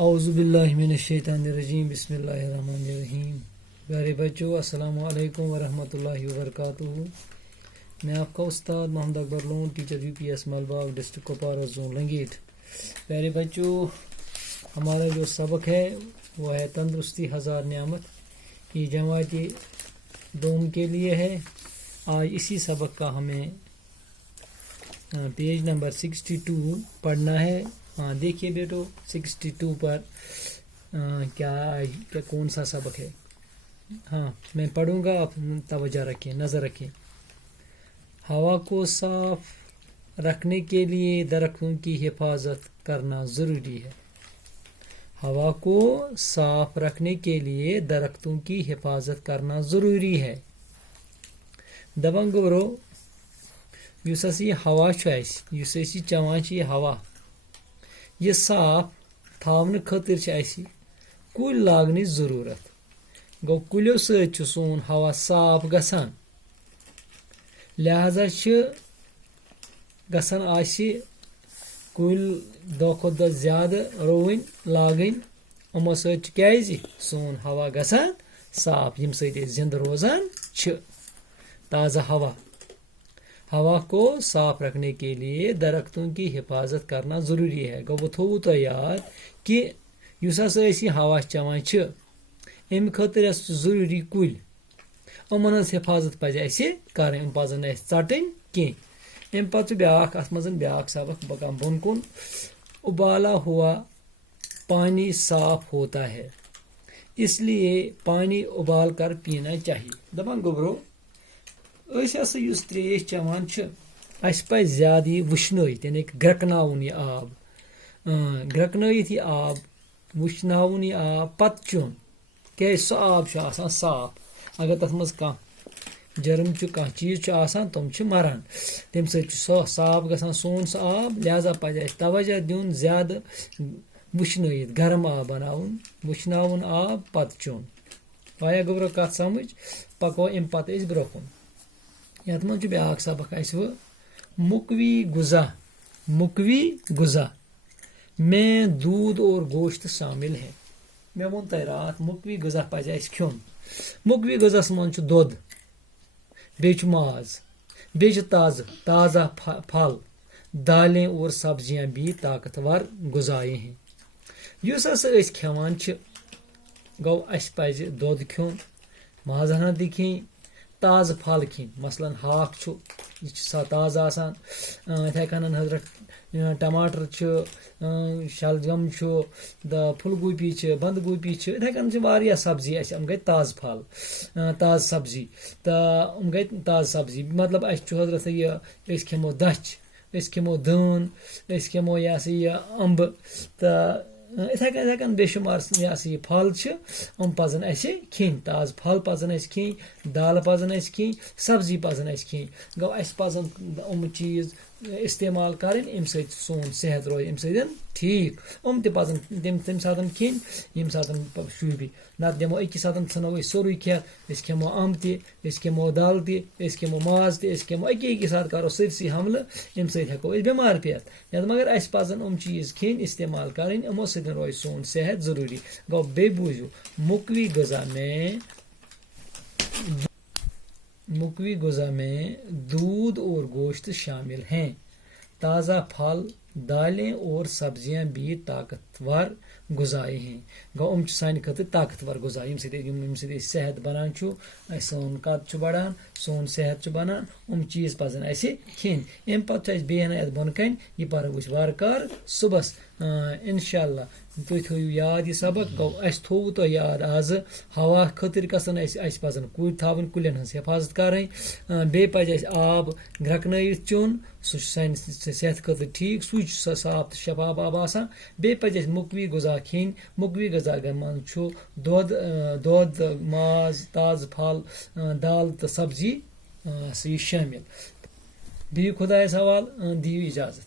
औज़ुबिल्लाहि मिनश्शैतानिर्रजीम बिस्मिल्लाहिर्रहमानिर्रहीम। प्यारे बच्चों, अस्सलामु अलैकुम वरहमतुल्लाहि वबरकातुहू। मैं आपका उस्ताद Mohammad Akbar Lone, teacher UPS Malbagh, district Kupwara, zone Langate. प्यारे बच्चों, हमारा जो सबक है वो है तंदुरुस्ती हज़ार नियामत। ये जमाती दोम के लिए है। आज इसी सबक का हमें पेज नंबर 62 पढ़ना है। हाँ देखिए बेटो, 62 पर क्या कौन सा सबक है। हाँ मैं पढ़ूंगा, आप तवज्जो रखें, नज़र रखें। हवा को साफ रखने के लिए दरख्तों की हिफाजत करना ज़रूरी है। हवा को साफ रखने के लिए दरख्तों की हिफाजत करना ज़रूरी है। दबंग गबरो युस ये हवा युस चवान ये हवा यह साफ थावन खतर कुल लागन जरूरत। गो कुल्यो सत सोन हवा साफ गसान, लिहाजा गसान कुल दो खो दो ज्यादा रोवन लागन। यमो सोन हवा गसान साफ, यम जिंद रोजान ताज़ा हवा। हवा को साफ रखने के लिए दरख्तों की हिफाजत करना ज़रूरी है। गो थो तो याद कि युस हवा चवान अम खतर ज़रूरी कुल, यमन हिफाजत पज़ कर, पजन षटन कह। अम पे ब्याख अत मज ब्याख सबक बकाम बोन कुन। उबाला हुआ पानी साफ होता है, इसलिए पानी उबाल कर पीना चाहिए। दपान गोबरो त्रेश चवान पे ज्यादा वुशनत, यानी ग्रकनाउन यह आब, ग्रकनत यह आब, वुशनाउन यह आब, पत चुन। क्या सह आब साफ। अगर तथ मज कह जर्म कह चीज तम मरान, तम सह साफ गसान सोन सह आब। लिहाजा पे तवज्जो दिन ज्यादा वुशनत गर्म आब बनाउन, वुशनाउन आब पत चुन। वाया गोबरो कत समझ। पको अम पे ब्रोकुन। यथ मज ब्याख सबक मुकवी गुज़ा। मुकवी गुज़ा में दूध और गोश्त शामिल है। मे वो तह रात मुकवी गुज़ा पे खुन। मुकवी गुज़स मज दुध, बे माज, बे ताज़ा फल, दालें और सब्जियां भी ताकतवर गुज़ाएं हैं। युस खेवान गो पज़ दुध खुन, माज हना दिखें, ताज़ फल खेन, मसलन हाक यह ताज़ आसान, इथे कन हजरत टमाटर शलजम फुल गोभी बंद गोभी, इथे कन वारिया सब्जी अम गई ताज़ फल, ताज़ सब्जी तो गई ताज़ सब्जी। मतलब हजरत यह खेमो दच, खेमो दन, खेमो यह अम्ब, तो इथे कन बेशुमार यह फल पजन खेन। ताज़ फल पजन खेन, दाल पजन खेन, सब्जी पजन खेन। गो पजन चीज इस्तेमाल करें, अम सोन सेहत रोज अम ठीक। तजन तम सात खेन यम सात शुबि। नत दमो अकि सात नो सोरे खेत, खेमो अम्ब खेमो दाल खेमो माज खेमो अकि सात करो सरसी हमल, अम सको बेमार पेत। मगर अस पजन चीज खेन इस्तेमाल करें, यमो सत रोज सोन सेहत जरूरी। गो बे बूझो मुकवी गुज़ा में दूध और गोश्त शामिल हैं। ताज़ा फल, दालें और सब्जियां भी ताकतवर गुज़ाएं हैं। गो सान खतर ताकतवर गुज़ा, सेहत बनान, सोन कद बढ़ान, सोन सेहत बनान। चीज पजन खेन। अम पे बेहना बोन कन यह पर वारकार सुबह इंशाअल्लाह। तुम थो याद यह सबक। गो थो तो याद आज हवा खतर गसन पजन कुल थावन, कुलन हज हिफाजत करें। बे पे आब ग्रकन चुन, सह सान सेहत खतर ठीक, सह साफ शफाफ आब आसान। बे पे मुकवी गुज़ा खेन। मुकवी गुज़ा मन दुध, माज, ताज़ फल, दाल तो सब्जी शामिल। दियो खुदायस हवाल, दियो इजाजत।